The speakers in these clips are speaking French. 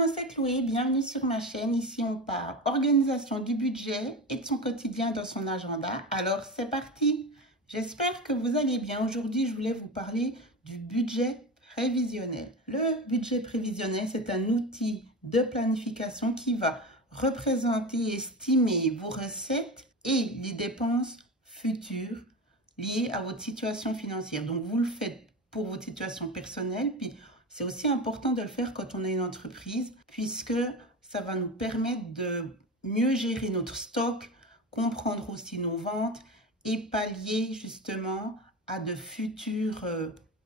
moi c'est Chloé, bienvenue sur ma chaîne. Ici on parle organisation du budget et de son quotidien dans son agenda. Alors c'est parti. J'espère que vous allez bien. Aujourd'hui je voulais vous parler du budget prévisionnel. Le budget prévisionnel, c'est un outil de planification qui va représenter et estimer vos recettes et les dépenses futures liées à votre situation financière. Donc vous le faites pour votre situation personnelle, puis c'est aussi important de le faire quand on a une entreprise, puisque ça va nous permettre de mieux gérer notre stock, comprendre aussi nos ventes et pallier justement à de futurs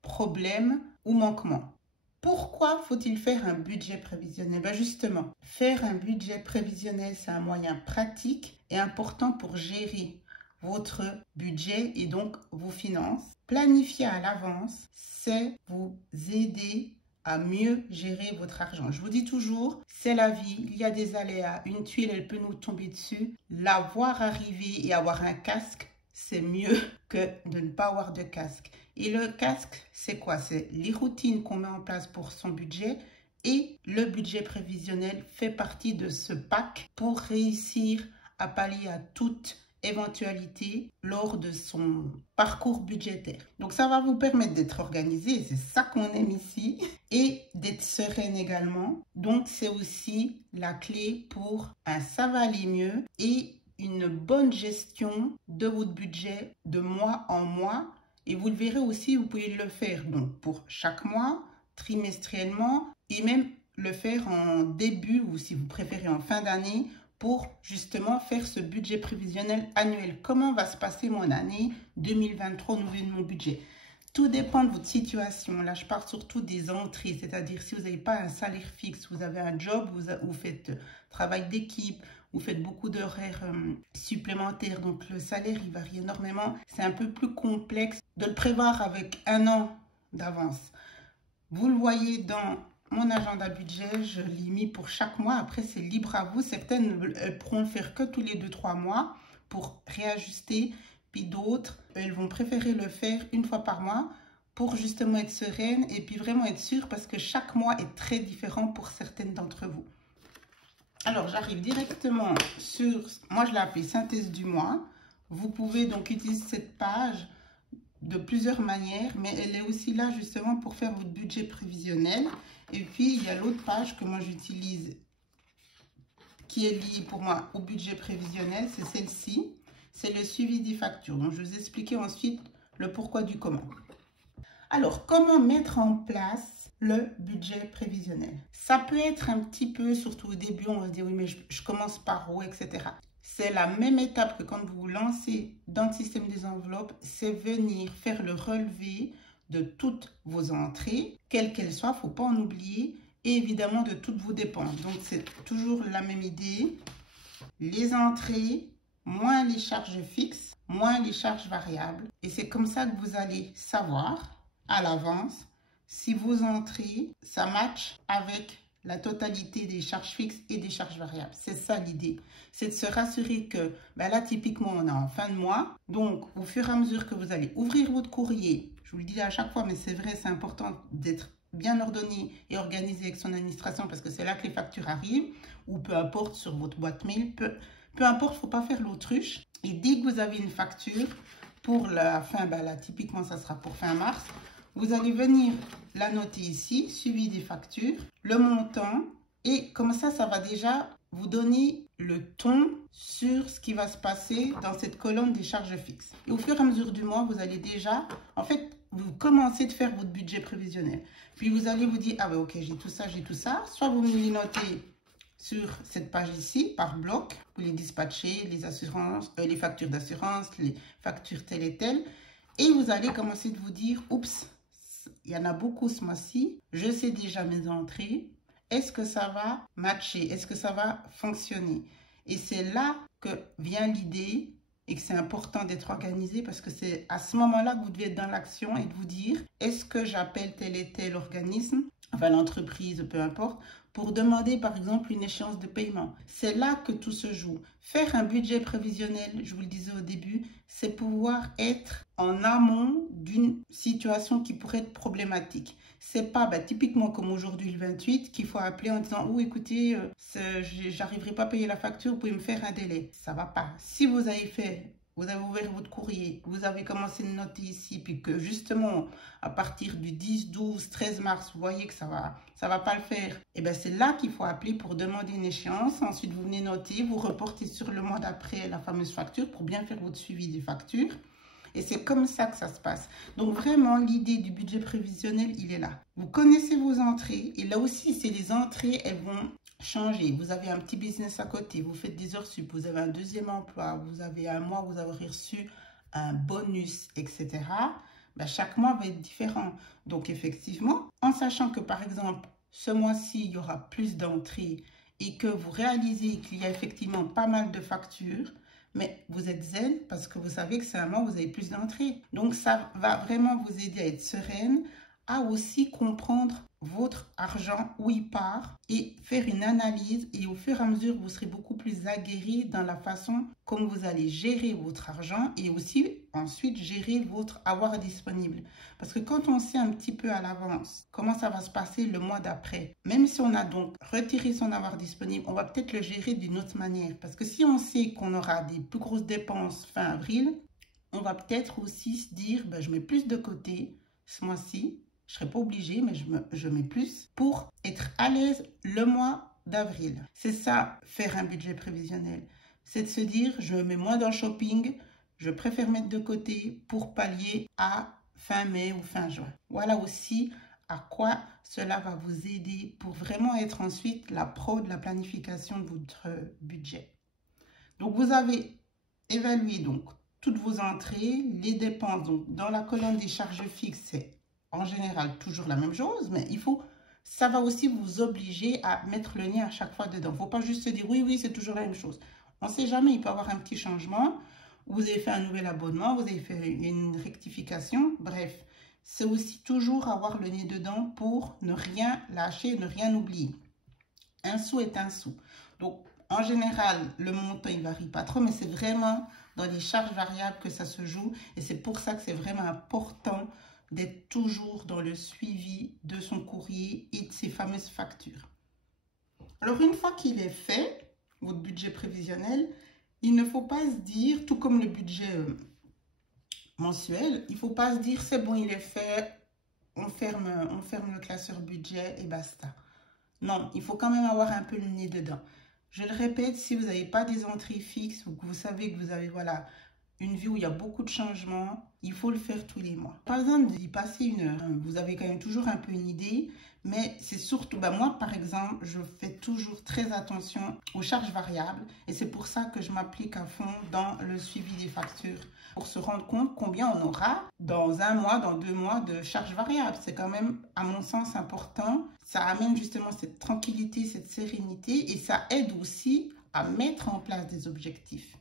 problèmes ou manquements. Pourquoi faut-il faire un budget prévisionnel? Justement, faire un budget prévisionnel, c'est un moyen pratique et important pour gérer votre budget et donc vos finances. Planifier à l'avance, c'est vous aider à mieux gérer votre argent. Je vous dis toujours, c'est la vie, il y a des aléas, une tuile, elle peut nous tomber dessus. La voir arriver et avoir un casque, c'est mieux que de ne pas avoir de casque. Et le casque, c'est quoi? C'est les routines qu'on met en place pour son budget, et le budget prévisionnel fait partie de ce pack pour réussir à pallier à toute éventualité lors de son parcours budgétaire. Donc ça va vous permettre d'être organisé, c'est ça qu'on aime ici, et d'être sereine également. Donc c'est aussi la clé pour un ça va aller mieux et une bonne gestion de votre budget de mois en mois. Et vous le verrez aussi, vous pouvez le faire donc pour chaque mois, trimestriellement, et même le faire en début ou si vous préférez en fin d'année, pour justement faire ce budget prévisionnel annuel. Comment va se passer mon année 2023 au niveau de mon budget? Tout dépend de votre situation. Là, je parle surtout des entrées, c'est-à-dire si vous n'avez pas un salaire fixe, vous avez un job, vous faites travail d'équipe, vous faites beaucoup d'horaires supplémentaires, donc le salaire, il varie énormément. C'est un peu plus complexe de le prévoir avec un an d'avance. Vous le voyez dans mon agenda budget, je l'ai mis pour chaque mois. Après, c'est libre à vous. Certaines pourront le faire que tous les 2-3 mois pour réajuster. Puis d'autres, elles vont préférer le faire une fois par mois pour justement être sereine et puis vraiment être sûre parce que chaque mois est très différent pour certaines d'entre vous. Alors, j'arrive directement sur, moi je l'ai appelé synthèse du mois. Vous pouvez donc utiliser cette page de plusieurs manières, mais elle est aussi là justement pour faire votre budget prévisionnel. Et puis, il y a l'autre page que moi j'utilise qui est liée pour moi au budget prévisionnel, c'est celle-ci. C'est le suivi des factures. Donc, je vais vous expliquer ensuite le pourquoi du comment. Alors, comment mettre en place le budget prévisionnel? Ça peut être un petit peu, surtout au début, on va se dire, oui, mais je commence par où, etc. C'est la même étape que quand vous vous lancez dans le système des enveloppes, c'est venir faire le relevé de toutes vos entrées, quelles qu'elles soient, il ne faut pas en oublier, et évidemment de toutes vos dépenses. Donc, c'est toujours la même idée. Les entrées, moins les charges fixes, moins les charges variables. Et c'est comme ça que vous allez savoir à l'avance si vos entrées, ça match avec la totalité des charges fixes et des charges variables. C'est ça l'idée. C'est de se rassurer que, là, typiquement, on est en fin de mois. Donc, au fur et à mesure que vous allez ouvrir votre courrier, je vous le dis à chaque fois, mais c'est vrai, c'est important d'être bien ordonné et organisé avec son administration parce que c'est là que les factures arrivent, ou peu importe sur votre boîte mail, peu importe, il ne faut pas faire l'autruche. Et dès que vous avez une facture pour la fin, là, typiquement, ça sera pour fin mars, vous allez venir la noter ici, suivi des factures, le montant, et comme ça, ça va déjà vous donner le ton sur ce qui va se passer dans cette colonne des charges fixes. Et au fur et à mesure du mois, vous allez déjà, en fait, vous commencez de faire votre budget prévisionnel. Puis vous allez vous dire, ah ouais, ok, j'ai tout ça, j'ai tout ça. Soit vous me les notez sur cette page ici, par bloc, vous les dispatchez, les assurances, les factures d'assurance, les factures telles et telles. Et vous allez commencer de vous dire, oups, il y en a beaucoup ce mois-ci, je sais déjà mes entrées. Est-ce que ça va matcher? Est-ce que ça va fonctionner? Et c'est là que vient l'idée et que c'est important d'être organisé parce que c'est à ce moment-là que vous devez être dans l'action et de vous dire, est-ce que j'appelle tel et tel organisme, enfin l'entreprise, peu importe, pour demander par exemple une échéance de paiement. C'est là que tout se joue. Faire un budget prévisionnel, je vous le disais au début, c'est pouvoir être en amont d'une situation qui pourrait être problématique. C'est pas typiquement comme aujourd'hui le 28 qu'il faut appeler en disant oh écoutez, j'arriverai pas à payer la facture, vous pouvez me faire un délai. Ça va pas. Si vous avez ouvert votre courrier, vous avez commencé de noter ici, puis que justement, à partir du 10, 12, 13 mars, vous voyez que ça va pas le faire, et bien c'est là qu'il faut appeler pour demander une échéance. Ensuite, vous venez noter, vous reportez sur le mois d'après la fameuse facture pour bien faire votre suivi des factures. Et c'est comme ça que ça se passe. Donc vraiment, l'idée du budget prévisionnel, il est là. Vous connaissez vos entrées, et là aussi, c'est les entrées, elles vont changer. Vous avez un petit business à côté, vous faites des heures sup, vous avez un deuxième emploi, vous avez un mois où vous avez reçu un bonus, etc. Chaque mois va être différent. Donc effectivement, en sachant que par exemple, ce mois-ci, il y aura plus d'entrées et que vous réalisez qu'il y a effectivement pas mal de factures, mais vous êtes zen parce que vous savez que c'est un mois où vous avez plus d'entrées. Donc ça va vraiment vous aider à être sereine, à aussi comprendre votre argent, où il part, et faire une analyse. Et au fur et à mesure, vous serez beaucoup plus aguerri dans la façon comme vous allez gérer votre argent et aussi ensuite gérer votre avoir disponible. Parce que quand on sait un petit peu à l'avance comment ça va se passer le mois d'après, même si on a donc retiré son avoir disponible, on va peut-être le gérer d'une autre manière. Parce que si on sait qu'on aura des plus grosses dépenses fin avril, on va peut-être aussi se dire, je mets plus de côté ce mois-ci. Je ne serai pas obligée, mais je mets plus pour être à l'aise le mois d'avril. C'est ça, faire un budget prévisionnel. C'est de se dire, je mets moins dans le shopping, je préfère mettre de côté pour pallier à fin mai ou fin juin. Voilà aussi à quoi cela va vous aider pour vraiment être ensuite la pro de la planification de votre budget. Donc, vous avez évalué donc toutes vos entrées, les dépenses. Donc, dans la colonne des charges fixes, c'est en général toujours la même chose, mais ça va aussi vous obliger à mettre le nez à chaque fois dedans. Il ne faut pas juste se dire oui, c'est toujours la même chose. On ne sait jamais, il peut y avoir un petit changement. Vous avez fait un nouvel abonnement, vous avez fait une rectification. Bref, c'est aussi toujours avoir le nez dedans pour ne rien lâcher, ne rien oublier. Un sou est un sou. Donc, en général, le montant, il ne varie pas trop, mais c'est vraiment dans les charges variables que ça se joue. Et c'est pour ça que c'est vraiment important d'être toujours dans le suivi de son courrier et de ses fameuses factures. Alors, une fois qu'il est fait, votre budget prévisionnel, il ne faut pas se dire, tout comme le budget mensuel, il ne faut pas se dire, c'est bon, il est fait, on ferme le classeur budget et basta. Non, il faut quand même avoir un peu le nez dedans. Je le répète, si vous n'avez pas des entrées fixes ou que vous savez que vous avez, une vie où il y a beaucoup de changements, il faut le faire tous les mois. Par exemple, d'y passer une heure, vous avez quand même toujours un peu une idée, mais c'est surtout, moi par exemple, je fais toujours très attention aux charges variables et c'est pour ça que je m'applique à fond dans le suivi des factures pour se rendre compte combien on aura dans un mois, dans 2 mois de charges variables. C'est quand même, à mon sens, important. Ça amène justement cette tranquillité, cette sérénité et ça aide aussi à mettre en place des objectifs.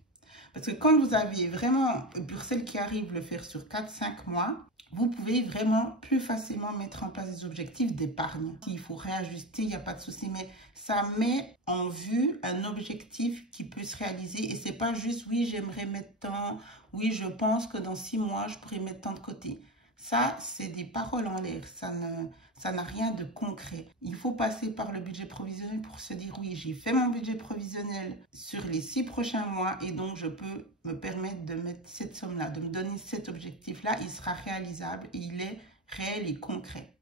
Parce que quand vous avez vraiment, pour celles qui arrivent le faire sur 4-5 mois, vous pouvez vraiment plus facilement mettre en place des objectifs d'épargne. S'il faut réajuster, il n'y a pas de souci, mais ça met en vue un objectif qui peut se réaliser. Et ce n'est pas juste, oui, j'aimerais mettre tant, oui, je pense que dans 6 mois, je pourrais mettre tant de côté. Ça, c'est des paroles en l'air, ça n'a rien de concret. Il faut passer par le budget provisionnel pour se dire, oui, j'ai fait mon budget provisionnel sur les 6 prochains mois et donc je peux me permettre de mettre cette somme-là, de me donner cet objectif-là. Il sera réalisable et il est réel et concret.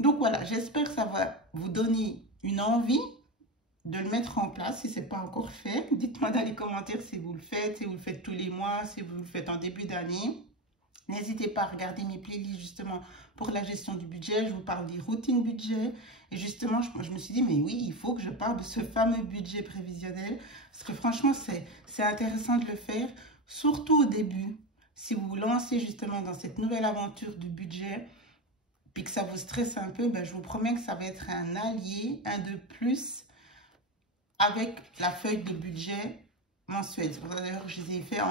Donc voilà, j'espère que ça va vous donner une envie de le mettre en place si ce n'est pas encore fait. Dites-moi dans les commentaires si vous le faites tous les mois, si vous le faites en début d'année. N'hésitez pas à regarder mes playlists justement pour la gestion du budget. Je vous parle des routines budget. Et justement, je me suis dit, mais oui, il faut que je parle de ce fameux budget prévisionnel. Parce que franchement, c'est intéressant de le faire. Surtout au début, si vous vous lancez justement dans cette nouvelle aventure du budget, puis que ça vous stresse un peu, je vous promets que ça va être un allié, un de plus, avec la feuille de budget mensuels. C'est pour ça d'ailleurs que je les ai fait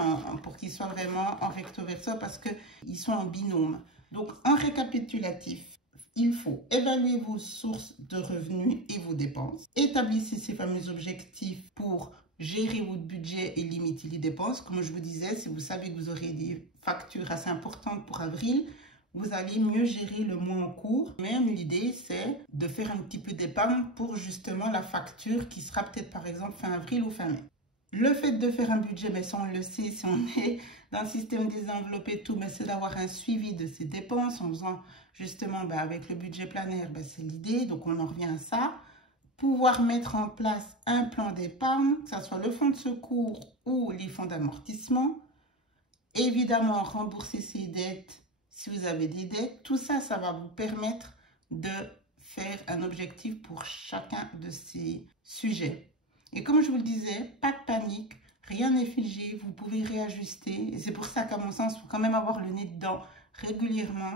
pour qu'ils soient vraiment en recto verso parce qu'ils sont en binôme. Donc en récapitulatif, il faut évaluer vos sources de revenus et vos dépenses. Établissez ces fameux objectifs pour gérer votre budget et limiter les dépenses. Comme je vous disais, si vous savez que vous aurez des factures assez importantes pour avril, vous allez mieux gérer le mois en cours. Même l'idée, c'est de faire un petit peu d'épargne pour justement la facture qui sera peut-être par exemple fin avril ou fin mai. Le fait de faire un budget, mais ça on le sait, si on est dans le système des enveloppes et tout, mais c'est d'avoir un suivi de ses dépenses en faisant justement avec le budget planaire, c'est l'idée, donc on en revient à ça. Pouvoir mettre en place un plan d'épargne, que ce soit le fonds de secours ou les fonds d'amortissement. Évidemment, rembourser ses dettes si vous avez des dettes. Tout ça, ça va vous permettre de faire un objectif pour chacun de ces sujets. Et comme je vous le disais, pas de panique, rien n'est figé, vous pouvez réajuster. Et c'est pour ça qu'à mon sens, il faut quand même avoir le nez dedans régulièrement.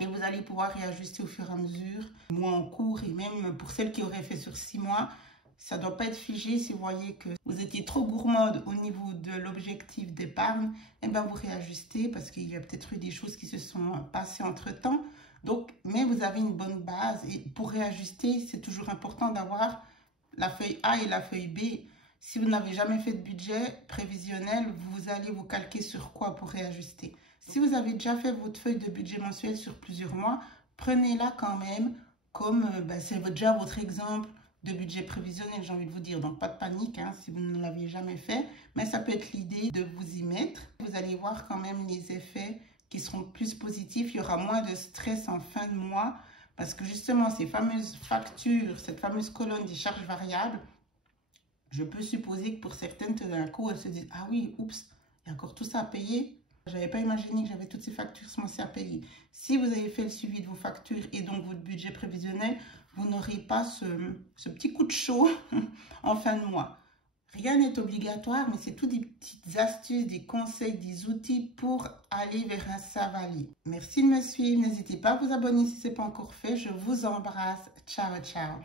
Et vous allez pouvoir réajuster au fur et à mesure, mois en cours, et même pour celles qui auraient fait sur 6 mois, ça ne doit pas être figé. Si vous voyez que vous étiez trop gourmande au niveau de l'objectif d'épargne, vous réajustez parce qu'il y a peut-être eu des choses qui se sont passées entre-temps. Donc, mais vous avez une bonne base. Et pour réajuster, c'est toujours important d'avoir la feuille A et la feuille B. Si vous n'avez jamais fait de budget prévisionnel, vous allez vous calquer sur quoi pour réajuster? Si vous avez déjà fait votre feuille de budget mensuel sur plusieurs mois, prenez-la quand même comme c'est déjà votre exemple de budget prévisionnel, j'ai envie de vous dire. Donc, pas de panique si vous ne l'aviez jamais fait, mais ça peut être l'idée de vous y mettre. Vous allez voir quand même les effets qui seront plus positifs. Il y aura moins de stress en fin de mois parce que justement, ces fameuses factures, cette fameuse colonne des charges variables, je peux supposer que pour certaines, tout d'un coup, elles se disent « Ah oui, oups, il y a encore tout ça à payer. Je n'avais pas imaginé que j'avais toutes ces factures semencières à payer. » Si vous avez fait le suivi de vos factures et donc votre budget prévisionnel, vous n'aurez pas ce petit coup de chaud en fin de mois. Rien n'est obligatoire, mais c'est toutes des petites astuces, des conseils, des outils pour aller vers un savalier. Merci de me suivre. N'hésitez pas à vous abonner si ce n'est pas encore fait. Je vous embrasse. Ciao, ciao.